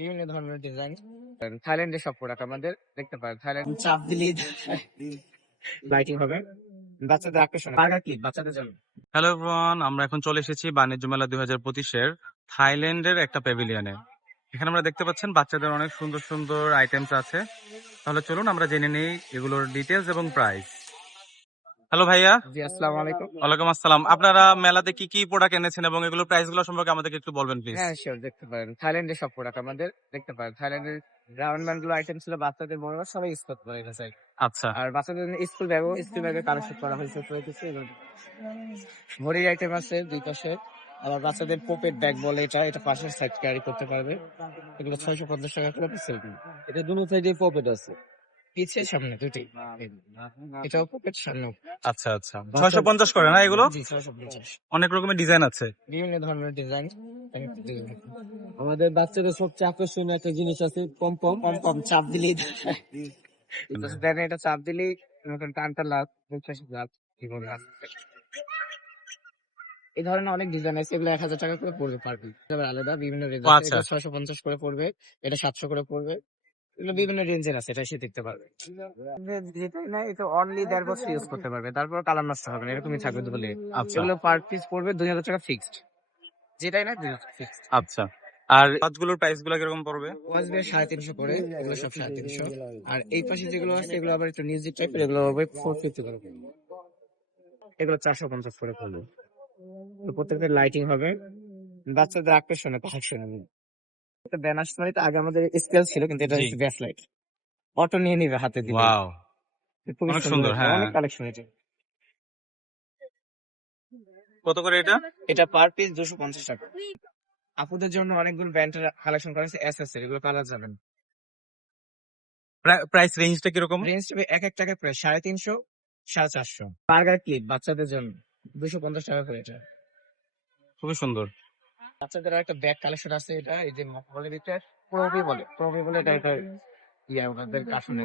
বিভিন্ন ধরনের ডিজাইন থাইল্যান্ডের সব প্রোডাক্ট আমাদের দেখতে পারেন থাইল্যান্ড চাপ দিলেই লাইটিং হবে। বাচ্চাদের আকর্ষণ বার্গার ক্লিপ বাচ্চাদের জন্য। হ্যালো এভরিওয়ান আমরা এখন চলে এসেছি বাণিজ্য মেলা দুই হাজার পঁচিশের থাইল্যান্ডের একটা প্যাভিলিয়নে এখানে আমরা দেখতে পাচ্ছেন বাচ্চাদের অনেক সুন্দর সুন্দর আইটেমস আছে। তাহলে চলুন আমরা জেনে নেই এগুলোর ডিটেলস এবং প্রাইস হ্যালো ভাইয়া। জি আসসালামু আলাইকুম। ওয়ালাইকুম আসসালাম। আপনারা মেলাতে কি কি প্রোডাক্ট এনেছেন এবং এগুলোর প্রাইসগুলো সম্পর্কে আমাদেরকে একটু বলবেন প্লিজ হ্যাঁ শিওর দেখতে পারেন। থাইল্যান্ডের সব প্রোডাক্ট আমাদের দেখতে পারেন। থাইল্যান্ডের রাউন্ড ম্যানগুলো আইটেম ছিল বাচ্চাদের বড় সবাই ইউজ করতে পারে চাই আচ্ছা। আর বাচ্চাদের স্কুল ব্যাগও স্কুল ব্যাগে কালেকশন করা হয়েছে তো কিছু ঘড়ির আইটেম আছে দুই পাশে আবার বাচ্চাদের পকেট ব্যাগ বলে এটা এটা পাশের সাইড ক্যারি করতে পারবে। এগুলো ছয়শো পঞ্চাশ টাকা করে সেল এটা দুটো সাইডে পকেট আছে। পিছে সামনে দুটি। এটাও পকেট সামনে। আচ্ছা আচ্ছা। ছয়শো পঞ্চাশ করে না এগুলো? জি ছয়শো পঞ্চাশ। অনেক রকমের ডিজাইন আছে। বিভিন্ন ধরনের ডিজাইন আমাদের বাচ্চাদের সবচেয়ে আকর্ষণীয় একটা জিনিস আছে পম্পম। কম কম চাপ দিলেই দেন এটা চাপ দিলেই নতুন টানটা লাভ লাভ কি বলে এই ধরনের অনেক ডিজাইন আছে এগুলো এক হাজার টাকা করে পড়বে পারবে আলাদা বিভিন্ন আচ্ছা। ছয়শো পঞ্চাশ করে পড়বে এটা সাতশো করে পড়বে। এগুলো বিভিন্ন রেঞ্জের আছে এটা এসে দেখতে পারবে। যেটাই না এটা অনলি দেড় বছর ইউজ করতে পারবে। তারপর কালার নষ্ট হবে না এরকমই থাকবে বলে। আচ্ছা। এগুলো পার পিস পড়বে দুই হাজার টাকা ফিক্সড যেটাই না দুই হাজার ফিক্সড আচ্ছা। আর কাজগুলোর প্রাইসগুলো কীরকম পড়বে? ওয়াজবে সাড়ে তিনশো করে এগুলো সব সাড়ে তিনশো। আর এই পাশে যেগুলো আছে এগুলো আবার একটু মিউজিক টাইপের এগুলো হবে ফোর ফিফটি করে পড়বে। এগুলো চারশো পঞ্চাশ করে পড়বে। তো প্রত্যেকটা লাইটিং হবে। বাচ্চাদের আকর্ষণে আকর্ষণে। একটা ব্যান আসতে পারে আগে আমাদের স্কেল ছিল কিন্তু এটা হচ্ছে ব্যাস লাইট অটো নিয়ে নিবে হাতে দিলে ওয়াও অনেক সুন্দর, হ্যাঁ। অনেক কালেকশন এটা কত করে এটা? এটা পার পিস দুশো পঞ্চাশ টাকা। আপুদের জন্য অনেকগুলো ব্যান্ডের কালেকশন করা এর এগুলো কালার যাবেন। প্রাইস রেঞ্জটা কীরকম? রেঞ্জ এক এক টাকায় প্রায় সাড়ে তিনশো সাড়ে চারশো। বার্গার ক্লিপ বাচ্চাদের জন্য দুশো পঞ্চাশ টাকা করে এটা। খুবই সুন্দর। বাচ্চাদের আর একটা ব্যাগ কালেকশন আছে এটা এই যে বলে প্রবি বলে প্রবি বলে এটা এটা ইয়া ওনাদের কাশনে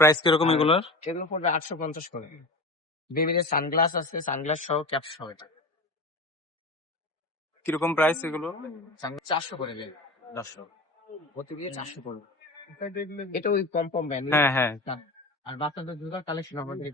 প্রাইস কীরকম এগুলোর? এগুলো পড়বে আটশো পঞ্চাশ করে। বেবিদের সানগ্লাস আছে সানগ্লাস সহ ক্যাপ সহ এটা। কীরকম প্রাইস এগুলো? চারশো করে দেবে দশশো প্রতি দিয়ে চারশো করবে এটা ওই কম কম ব্যান্ড হ্যাঁ হ্যাঁ। আর বাচ্চাদের জুতার কালেকশন আমাদের